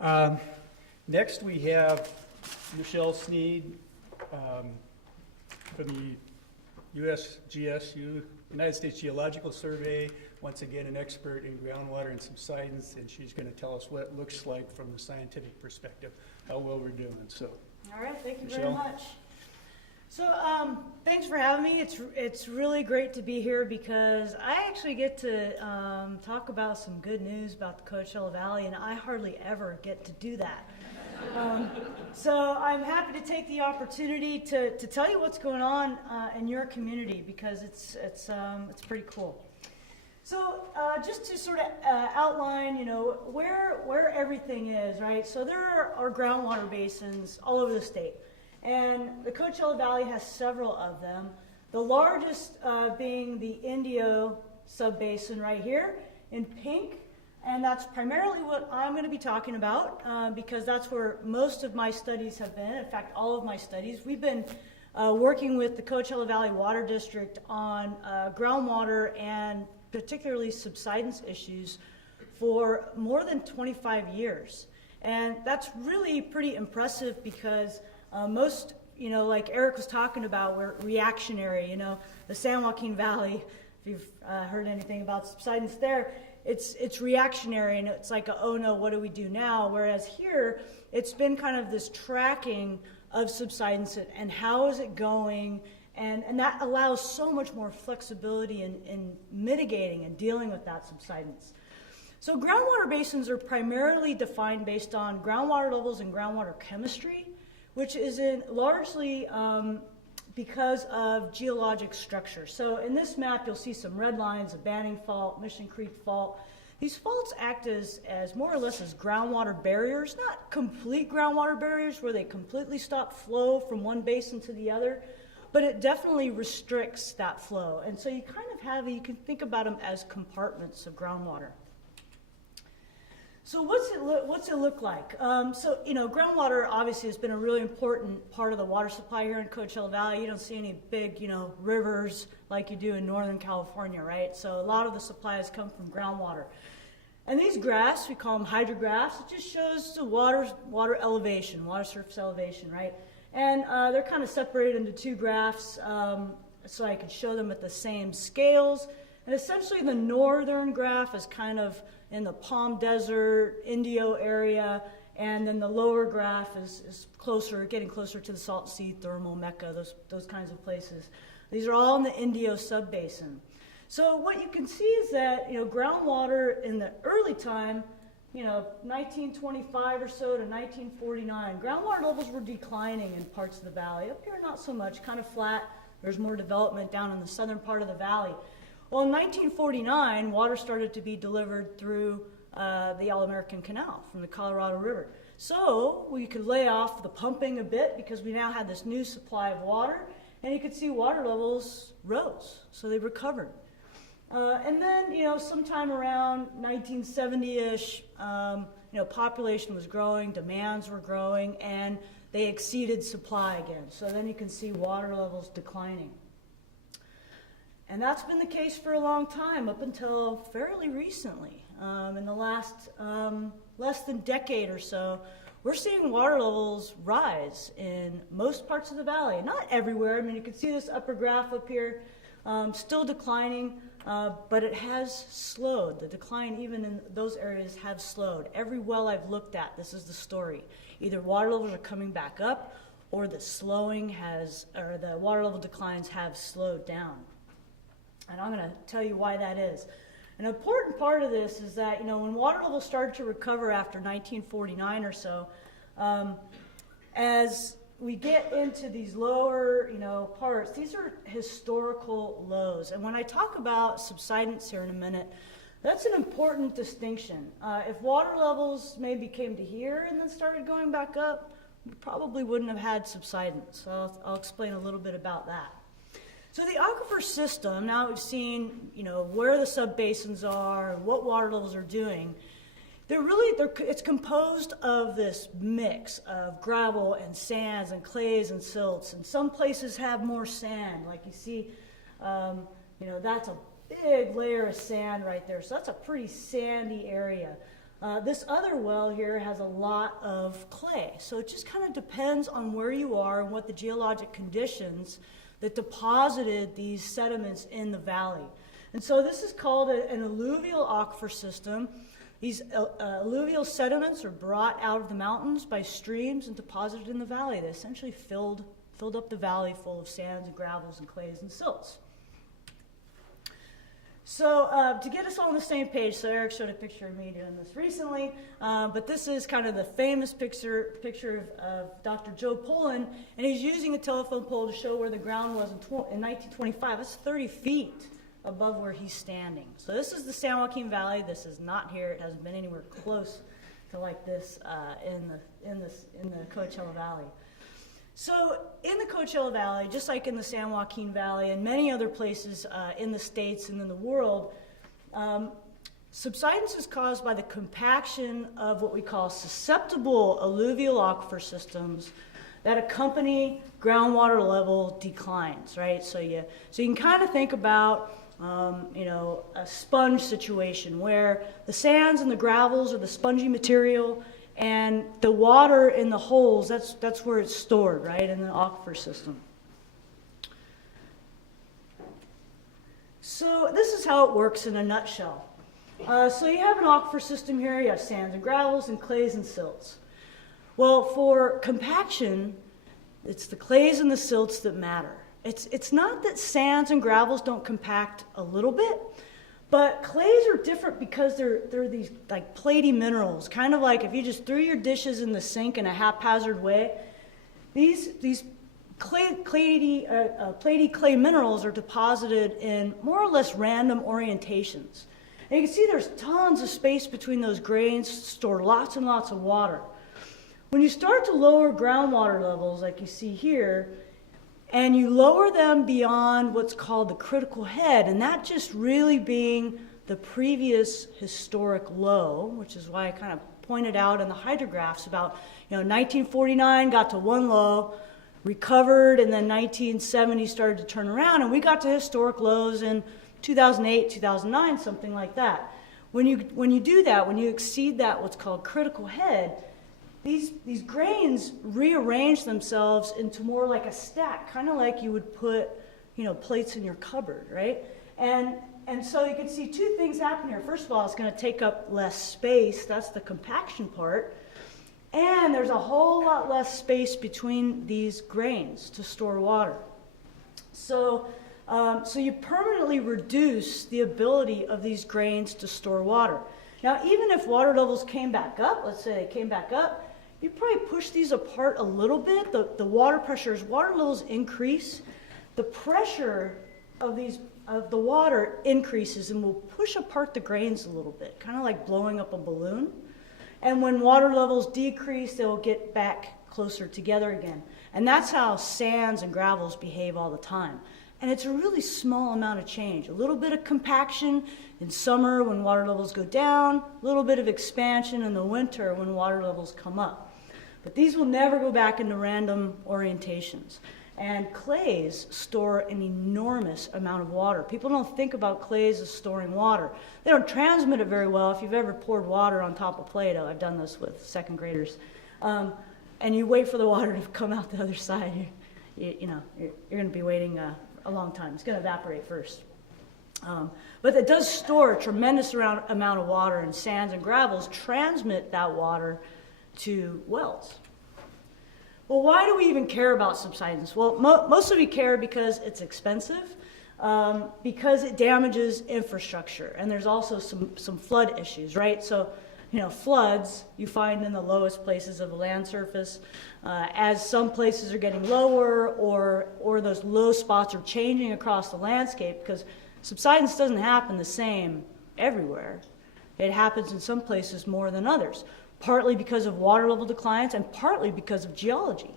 Um, Next, we have Michelle Sneed from the USGSU, United States Geological Survey, once again an expert in groundwater and subsidence, and she's going to tell us what it looks like from the scientific perspective, how well we're doing. So, all right, thank you Michelle. very much. So thanks for having me. It's really great to be here because I actually get to talk about some good news about the Coachella Valley, and I hardly ever get to do that. So I'm happy to take the opportunity to tell you what's going on in your community because it's pretty cool. So just to sort of outline, where everything is, right? So there are groundwater basins all over the state. And the Coachella Valley has several of them. The largest being the Indio subbasin right here in pink. And that's primarily what I'm going to be talking about because that's where most of my studies have been. In fact, all of my studies. We've been working with the Coachella Valley Water District on groundwater and particularly subsidence issues for more than 25 years. And that's really pretty impressive because most, like Eric was talking about, we're reactionary. The San Joaquin Valley, if you've heard anything about subsidence there, it's reactionary and it's like, oh no, what do we do now? Whereas here, it's been kind of this tracking of subsidence and how is it going, and that allows so much more flexibility in mitigating and dealing with that subsidence. So groundwater basins are primarily defined based on groundwater levels and groundwater chemistry, which is largely because of geologic structure. So in this map, you'll see some red lines, a Banning Fault, Mission Creek Fault. These faults act as more or less as groundwater barriers, not complete groundwater barriers where they completely stop flow from one basin to the other, but it definitely restricts that flow. And so you you can think about them as compartments of groundwater. So what's it look like? Groundwater obviously has been a really important part of the water supply here in Coachella Valley. You don't see any big, rivers like you do in Northern California, right? So a lot of the supplies come from groundwater. And these graphs, we call them hydrographs. It just shows the water elevation, water surface elevation, right? And they're kind of separated into two graphs so I could show them at the same scales. And essentially the northern graph is kind of in the Palm Desert, Indio area, and then the lower graph is getting closer to the Salt Sea, Thermal, Mecca, those kinds of places. These are all in the Indio subbasin. So what you can see is that groundwater in the early time, 1925 or so to 1949, groundwater levels were declining in parts of the valley. Up here, not so much, kind of flat. There's more development down in the southern part of the valley. Well, in 1949, water started to be delivered through the All-American Canal from the Colorado River. So we could lay off the pumping a bit because we now had this new supply of water, and you could see water levels rose, so they recovered. And then, sometime around 1970-ish, population was growing, demands were growing, and they exceeded supply again. So then you can see water levels declining. And that's been the case for a long time, up until fairly recently. In the last less than decade or so, we're seeing water levels rise in most parts of the valley. Not everywhere. I mean, you can see this upper graph up here, still declining, but it has slowed. The decline even in those areas have slowed. Every well I've looked at, this is the story. Either water levels are coming back up, or the water level declines have slowed down. And I'm going to tell you why that is. An important part of this is that, when water levels started to recover after 1949 or so, as we get into these lower, parts, these are historical lows. And when I talk about subsidence here in a minute, that's an important distinction. If water levels maybe came to here and then started going back up, we probably wouldn't have had subsidence. So I'll explain a little bit about that. So the Aquifer System, now we've seen, where the subbasins are and what water levels are doing. It's composed of this mix of gravel and sands and clays and silts. And some places have more sand, like you see, that's a big layer of sand right there. So that's a pretty sandy area. This other well here has a lot of clay. So it just kind of depends on where you are and what the geologic conditions that deposited these sediments in the valley. And so this is called an alluvial aquifer system. These alluvial sediments are brought out of the mountains by streams and deposited in the valley. They essentially filled up the valley full of sands and gravels and clays and silts. So to get us all on the same page, so Eric showed a picture of me doing this recently, but this is kind of the famous picture of Dr. Joe Pullen, and he's using a telephone pole to show where the ground was in 1925. That's 30 feet above where he's standing. So this is the San Joaquin Valley. This is not here. It hasn't been anywhere close to like this in the Coachella Valley. So in the Coachella Valley, just like in the San Joaquin Valley and many other places in the States and in the world, subsidence is caused by the compaction of what we call susceptible alluvial aquifer systems that accompany groundwater level declines, right? So you can kind of think about a sponge situation where the sands and the gravels are the spongy material, and the water in the holes, that's where it's stored, right, in the aquifer system. So this is how it works in a nutshell. So you have an aquifer system here. You have sands and gravels and clays and silts. Well, for compaction, it's the clays and the silts that matter. It's not that sands and gravels don't compact a little bit, but clays are different because they're these like platy minerals, kind of like if you just threw your dishes in the sink in a haphazard way. These platy clay minerals are deposited in more or less random orientations. And you can see there's tons of space between those grains to store lots and lots of water. When you start to lower groundwater levels, like you see here, and you lower them beyond what's called the critical head, and that just really being the previous historic low, which is why I kind of pointed out in the hydrographs about, 1949 got to one low, recovered, and then 1970 started to turn around, and we got to historic lows in 2008, 2009, something like that. When you do that, when you exceed that what's called critical head, these grains rearrange themselves into more like a stack, kind of like you would put, plates in your cupboard, right? And so you can see two things happen here. First of all, it's going to take up less space. That's the compaction part. And there's a whole lot less space between these grains to store water. So you permanently reduce the ability of these grains to store water. Now, even if water levels came back up, let's say they came back up, you probably push these apart a little bit. The water pressure, as water levels increase, the pressure of the water increases and will push apart the grains a little bit, kind of like blowing up a balloon. And when water levels decrease, they'll get back closer together again. And that's how sands and gravels behave all the time. And it's a really small amount of change. A little bit of compaction in summer when water levels go down, a little bit of expansion in the winter when water levels come up. But these will never go back into random orientations. And clays store an enormous amount of water. People don't think about clays as storing water. They don't transmit it very well. If you've ever poured water on top of Play-Doh, I've done this with second graders, and you wait for the water to come out the other side, you're going to be waiting a long time. It's going to evaporate first. But it does store a tremendous amount of water, and sands and gravels transmit that water to wells. Well, why do we even care about subsidence? Well, most of you care because it's expensive, because it damages infrastructure, and there's also some flood issues, right? So, floods you find in the lowest places of the land surface. As some places are getting lower, or those low spots are changing across the landscape, because subsidence doesn't happen the same everywhere. It happens in some places more than others, partly because of water level declines and partly because of geology,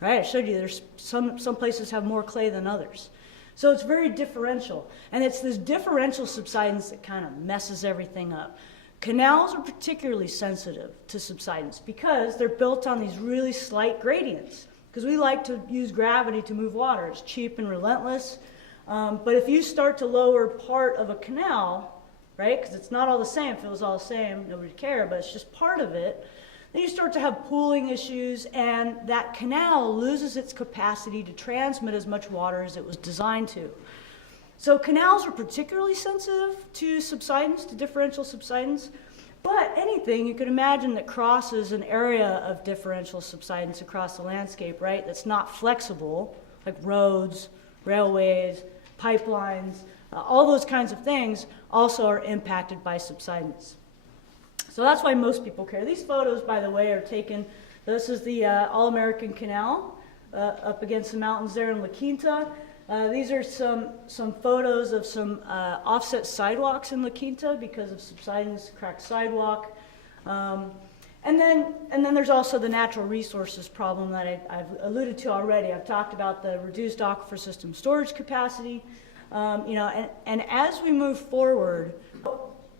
right? I showed you there's some places have more clay than others. So it's very differential. And it's this differential subsidence that kind of messes everything up. Canals are particularly sensitive to subsidence because they're built on these really slight gradients, because we like to use gravity to move water. It's cheap and relentless. But if you start to lower part of a canal, right? Because it's not all the same. If it was all the same, nobody would care, but it's just part of it. Then you start to have pooling issues, and that canal loses its capacity to transmit as much water as it was designed to. So canals are particularly sensitive to subsidence, to differential subsidence, but anything you can imagine that crosses an area of differential subsidence across the landscape, right, that's not flexible, like roads, railways, pipelines, all those kinds of things also are impacted by subsidence. So that's why most people care. These photos, by the way, are taken, this is the All-American Canal up against the mountains there in La Quinta. These are some photos of some offset sidewalks in La Quinta because of subsidence, cracked sidewalk. And then there's also the natural resources problem that I've alluded to already. I've talked about the reduced aquifer system storage capacity. And as we move forward,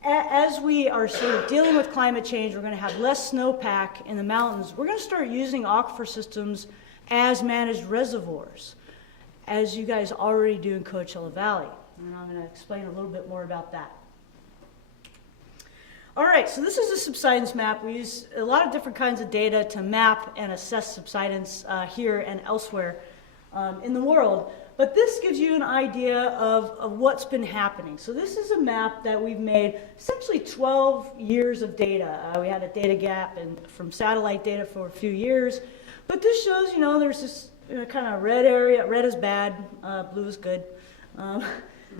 as we are sort of dealing with climate change, we're going to have less snowpack in the mountains. We're going to start using aquifer systems as managed reservoirs, as you guys already do in Coachella Valley. And I'm going to explain a little bit more about that. All right, so this is a subsidence map. We use a lot of different kinds of data to map and assess subsidence here and elsewhere in the world. But this gives you an idea of what's been happening. So this is a map that we've made, essentially 12 years of data. We had a data gap from satellite data for a few years. But this shows, there's this kind of red area. Red is bad, blue is good.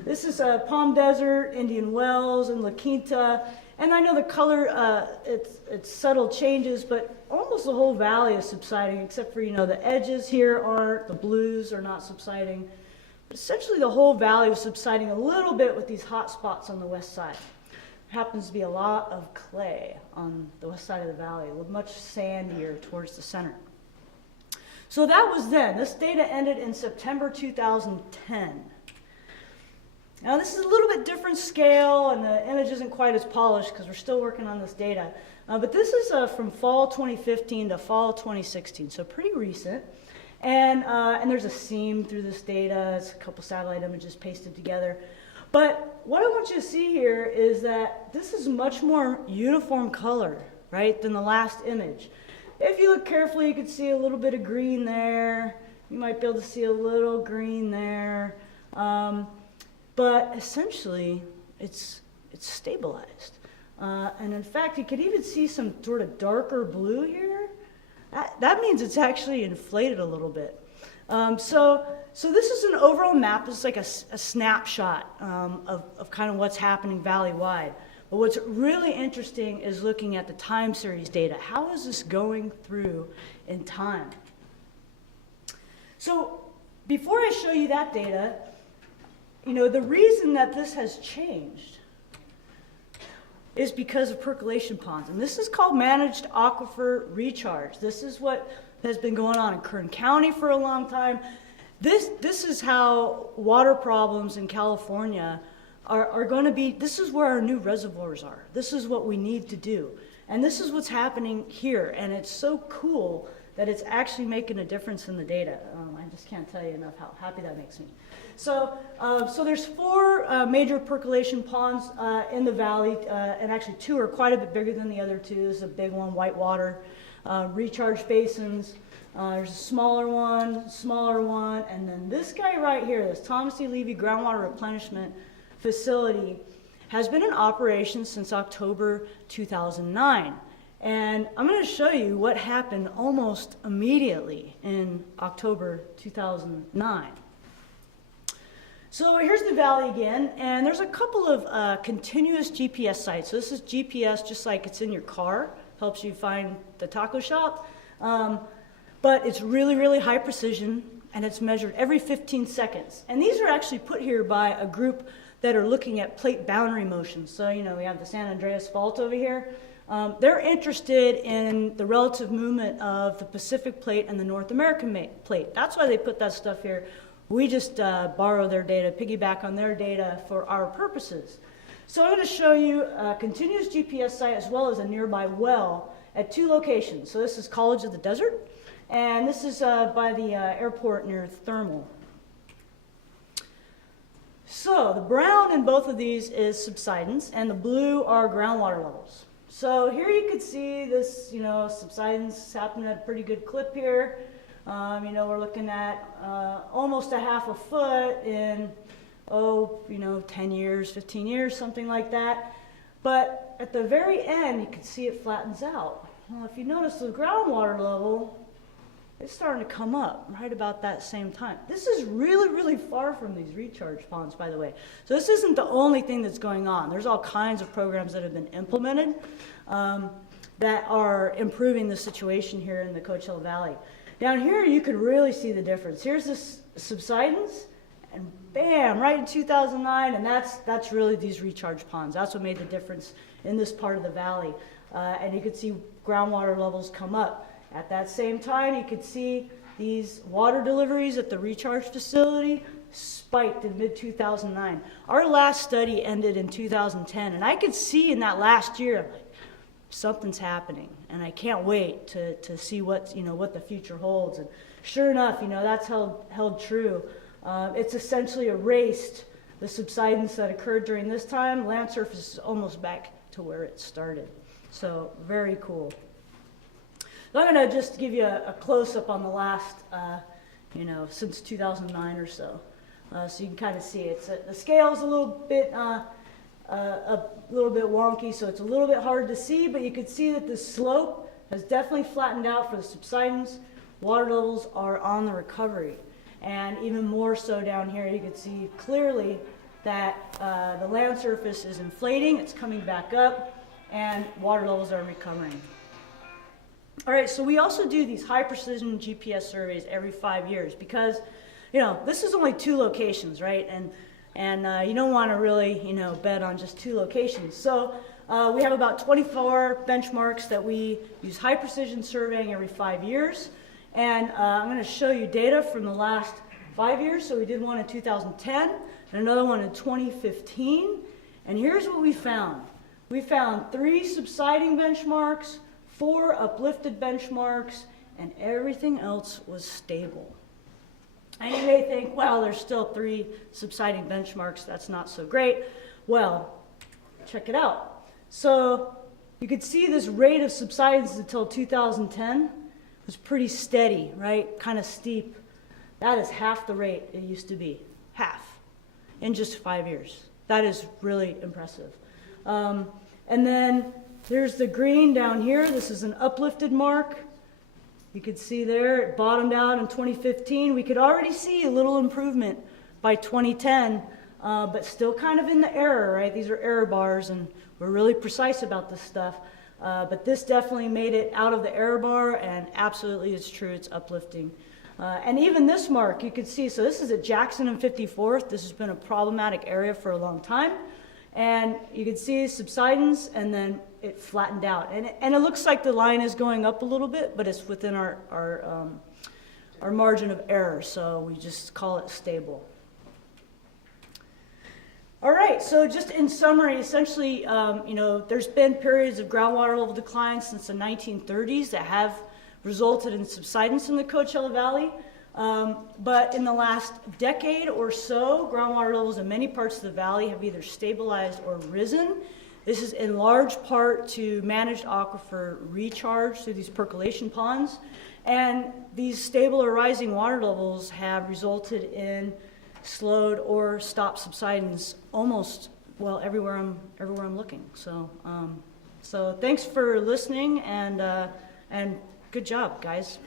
This is Palm Desert, Indian Wells, and La Quinta. And I know the color, it's subtle changes, but almost the whole valley is subsiding, except for, the edges here aren't, the blues are not subsiding. But essentially the whole valley was subsiding a little bit with these hot spots on the west side. There happens to be a lot of clay on the west side of the valley, much sandier towards the center. So that was then. This data ended in September 2010. Now this is a little bit different scale, and the image isn't quite as polished because we're still working on this data. But this is from fall 2015 to fall 2016, so pretty recent. And there's a seam through this data. It's a couple satellite images pasted together. But what I want you to see here is that this is much more uniform color, right, than the last image. If you look carefully, you can see a little bit of green there. You might be able to see a little green there. But essentially, it's stabilized. And in fact, you could even see some sort of darker blue here. That means it's actually inflated a little bit. So this is an overall map. It's like a snapshot of kind of what's happening valley-wide. But what's really interesting is looking at the time series data. How is this going through in time? So before I show you that data, the reason that this has changed is because of percolation ponds. And this is called managed aquifer recharge. This is what has been going on in Kern County for a long time. This is how water problems in California are going to be. This is where our new reservoirs are. This is what we need to do. And this is what's happening here. And it's so cool that it's actually making a difference in the data. I just can't tell you enough how happy that makes me. So there's 4 major percolation ponds in the valley, and actually 2 are quite a bit bigger than the other 2. There's a big one, Whitewater, recharge basins. There's a smaller one, and then this guy right here, this Thomas D. Levy Groundwater Replenishment Facility, has been in operation since October 2009. And I'm going to show you what happened almost immediately in October 2009. So here's the valley again, and there's a couple of continuous GPS sites. So this is GPS just like it's in your car, helps you find the taco shop. But it's really, really high precision, and it's measured every 15 seconds. And these are actually put here by a group that are looking at plate boundary motions. So, we have the San Andreas Fault over here. They're interested in the relative movement of the Pacific Plate and the North American Plate. That's why they put that stuff here. We just borrow their data, piggyback on their data for our purposes. So I'm going to show you a continuous GPS site as well as a nearby well at 2 locations. So this is College of the Desert, and this is by the airport near Thermal. So the brown in both of these is subsidence, and the blue are groundwater levels. So here you could see this, subsidence happening at a pretty good clip here. We're looking at almost a half a foot in, 10 years, 15 years, something like that. But at the very end, you can see it flattens out. Well, if you notice the groundwater level, it's starting to come up right about that same time. This is really, really far from these recharge ponds, by the way. So this isn't the only thing that's going on. There's all kinds of programs that have been implemented that are improving the situation here in the Coachella Valley. Down here, you can really see the difference. Here's this subsidence, and bam, right in 2009, and that's really these recharge ponds. That's what made the difference in this part of the valley. And you could see groundwater levels come up. At that same time, you could see these water deliveries at the recharge facility spiked in mid-2009. Our last study ended in 2010, and I could see in that last year, something's happening, and I can't wait to see what the future holds. And sure enough, that's held true. It's essentially erased the subsidence that occurred during this time. Land surface is almost back to where it started. So very cool. So I'm going to just give you a close-up on the last, since 2009 or so. So you can kind of see it. The scale is a little bit wonky, so it's a little bit hard to see, but you can see that the slope has definitely flattened out for the subsidence. Water levels are on the recovery. And even more so down here, you can see clearly that the land surface is inflating, it's coming back up, and water levels are recovering. All right, so we also do these high precision GPS surveys every 5 years because, this is only 2 locations, right? And you don't want to really, bet on just 2 locations. So we have about 24 benchmarks that we use high precision surveying every 5 years. And I'm going to show you data from the last 5 years. So we did one in 2010 and another one in 2015. And here's what we found. We found 3 subsiding benchmarks, 4 uplifted benchmarks, and everything else was stable. And you may think, well, there's still 3 subsiding benchmarks. That's not so great. Well, check it out. So you could see this rate of subsidence until 2010 was pretty steady, right? Kind of steep. That is half the rate it used to be. Half. In just 5 years. That is really impressive. And then there's the green down here. This is an uplifted mark. You could see there it bottomed out in 2015. We could already see a little improvement by 2010, but still kind of in the error, right? These are error bars, and we're really precise about this stuff. But this definitely made it out of the error bar, and absolutely it's true, it's uplifting. And even this mark, you could see, so this is at Jackson and 54th. This has been a problematic area for a long time. And you can see subsidence, and then it flattened out. And it looks like the line is going up a little bit, but it's within our margin of error, so we just call it stable. All right, so just in summary, essentially, there's been periods of groundwater level decline since the 1930s that have resulted in subsidence in the Coachella Valley. But in the last decade or so, groundwater levels in many parts of the valley have either stabilized or risen. This is in large part to managed aquifer recharge through these percolation ponds. And these stable or rising water levels have resulted in slowed or stopped subsidence almost, well, everywhere I'm looking. So thanks for listening, and good job, guys.